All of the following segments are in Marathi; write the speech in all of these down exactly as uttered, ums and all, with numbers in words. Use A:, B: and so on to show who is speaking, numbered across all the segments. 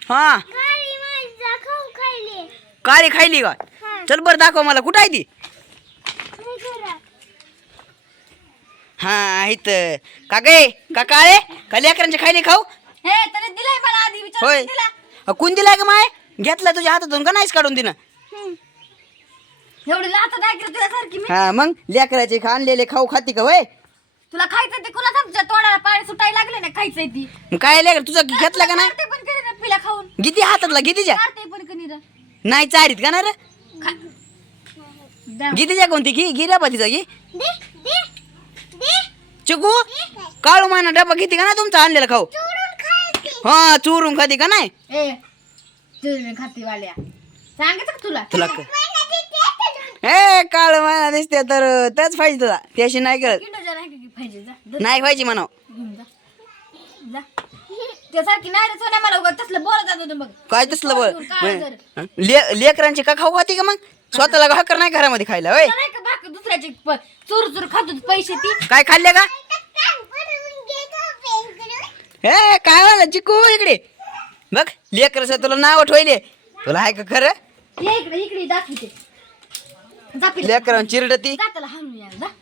A: हा काळी खायली का? चल बर दाखव मला, कुठं आहे ती? हा इथं का गे का काळे का लेकरांची खायली खाऊ?
B: हे त्याने दिलाय मला आधी विचार
A: होय
B: दिला.
A: अ, कोण दिलाय का माय? घेतला तुझ्या हातातून का नाहीच काढून दिना?
B: एवढी लात नाही करत तुझ्यासारखी मी.
A: हा मग लेकराचे खा आणलेले खाऊ खाती का वय?
B: तुला खायचं ते कुणा तुझ्या तोंडाला पाणी सुटायला लागले ना खायचंय ती.
A: मग काय लेकर तुझा घेतला का नाही?
B: मारते पण कधी ना पिला खाऊन
A: किती हातातला कितीच्या
B: मारते पण कधी ना
A: नाही चारीत का ना रे?
B: खा-
A: गीतीच्या कोणती घी गिरा पातीचा घी चिकू काळू माना डबा किती का ना तुमचा आणलेला खाऊ? हा चोरून खाती का नाही?
B: ए तुझ्या खाती वाल्या सांगायचं का तुला
A: तुला हे काळू माना दिसते तर त्याच पाहिजे तुला त्याशी नाही करत
B: किंडोच्या नाही का पाहिजे जा जा,
A: नाही पाहिजे म्हणाव.
B: घेऊन जा जा त्यासारखी नाही रे सोन्या मला उगाच तसलं बोलत जात होतं बघ
A: काय तसलं
B: घेऊन काळं जर.
A: बघ ले लेकरांचे का खाऊ खाती का मग स्वतःला भाकर नाही घरामध्ये खायला होय?
B: नाही का बाकी दुसऱ्याचे प- चोर चोर खातो पैसे ती
A: काय खाल्ले का? हे काय झालं चिकू इकडे बघ लेकर तुला नाव ठेवले तुला आहे का खरं?
B: ये इकडे इकडे दाखवते जा पिलं.
A: लेकर चिरडती
B: जा त्याला हाणून या जा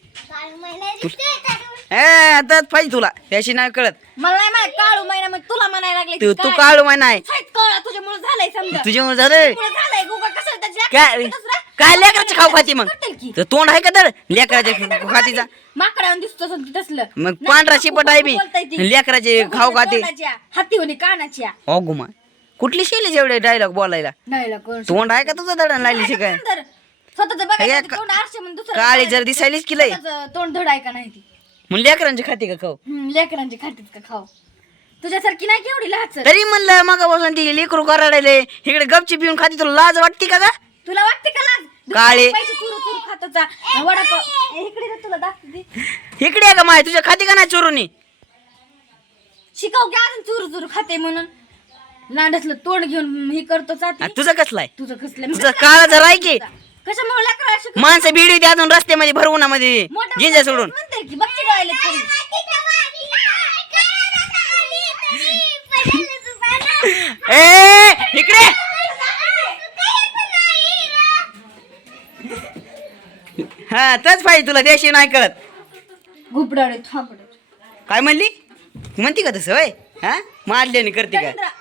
A: हे आताच पाहिजे तुला त्याशी नाही कळत.
B: मला नाही माहित काळू महिना मग तुला म्हणायला लागले
A: तू तू काळू माय नाही
B: कळा तुझ्यामुळे झालंय समजा
A: तुझ्यामुळे झालं
B: तुझ्यामुळं झालंय गुगा कसं त्याच्या
A: काय काय लेकराचे खाऊ खाती मग? तर तोंड आहे का तर लेकराचे खातीचा
B: माकडावर दिसतो असं तसलं
A: मग पांढरा शिपट आहे मी
B: बोलताय ती.
A: लेकराचे खाऊ खाते
B: हाती होणी कानाच्या
A: अगुमा कुठली शेली जेवढे डायलॉग बोलायला
B: नाही कोण
A: तोंड आहे का तुझं दडण लागली शिकाय
B: स्वतःच
A: हे
B: बघायचं
A: का-
B: तोंड आरशे म्हणून दुसरं
A: काळी जर दिसायलीच की लय
B: स्वतःचं तोंड धड आहे का नाही ती
A: मग लेकरांची खाती का खाऊ?
B: हम्म, लेकरांची खातीत का खाऊ तुझ्यासारखी नाही केवढी लाच
A: तरी म्हणलं मग बसून ती लेकरू करायला इकडे गपची पिऊन खाती तुला लाज वाटते का गा?
B: तुला वाटते का लाज
A: काळे.
B: पैसे चुरू चुरू खाताचा वडापाव ए, इकडे रे तुला दाखवते
A: इकडे आहे का माय तुझ्या खाती का नाही चोरूनी?
B: शिकाव की अजून चुरू चुरू खाते म्हणून लांडसलं तोंड घेऊन हे करतो
A: आ,
B: चाती
A: तुझं कसलं आहे?
B: तुझं कसलं
A: तुझं काळ जर आहे की
B: कशामुळे लेकराला शिकवतो?
A: माणसं बिडी द्या अजून रस्त्यामध्ये भर उन्हामध्ये
B: मोठं
A: जिंजा सोडून
B: म्हणते की बच्चे डोळ्याले तरी.
A: ए इकडे हा तच पाहिजे तुला देशी नाही कळत.
B: घुबडाळे थांबडे
A: काय म्हणली म्हणती का तसं होय? हा मारल्याने करते का?
B: चंद्रा